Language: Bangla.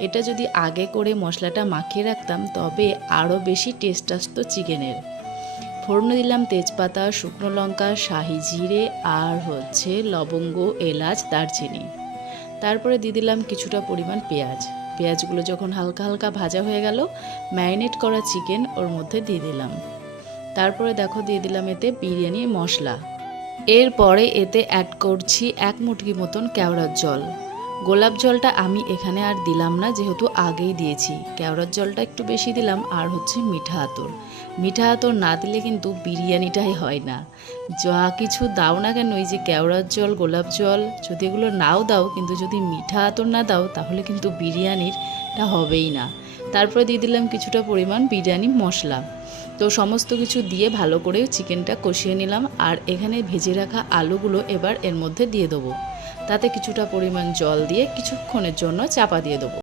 এটা যদি আগে করে মশলাটা মাখিয়ে রাখতাম তবে আরও বেশি টেস্ট আসতো চিকেনের। ফোড়নে দিলাম তেজপাতা, শুকনো লঙ্কা, শাহি জিরে আর লবঙ্গ, এলাচ, দারচিনি। তারপরে দিয়ে দিলাম কিছুটা পরিমাণ পেঁয়াজ। পেঁয়াজগুলো যখন হালকা হালকা ভাজা হয়ে গেল, ম্যারিনেট করা চিকেন ওর মধ্যে দিয়ে দিলাম। তারপরে দেখো দিয়ে দিলাম এতে বিরিয়ানি মশলা। এরপরে এতে অ্যাড করছি 1 মুটকি মতন কেওড়ার জল। গোলাপ জলটা আমি এখানে আর দিলাম না, যেহেতু আগেই দিয়েছি। কেওড়ার জলটা একটু বেশি দিলাম। আর মিঠা আতর। মিঠা আতর না দিলে কিন্তু বিরিয়ানিটাই হয় না। যা কিছু দাও না কেন, এই যে কেওড়ার জল, গোলাপ জল, যদি এগুলো নাও দাও, কিন্তু যদি মিঠা আতর না দাও তাহলে কিন্তু বিরিয়ানিটা হবেই না। তারপরে দিয়ে দিলাম কিছুটা পরিমাণ বিরিয়ানি মশলা। তো সমস্ত কিছু দিয়ে ভালো করে চিকেনটা কষিয়ে নিলাম। আর এখানে ভেজে রাখা আলুগুলো এবার এর মধ্যে দিয়ে দেবো। তাতে কিছুটা পরিমাণ জল দিয়ে কিছুক্ষণের জন্য চাপা দিয়ে দেবো।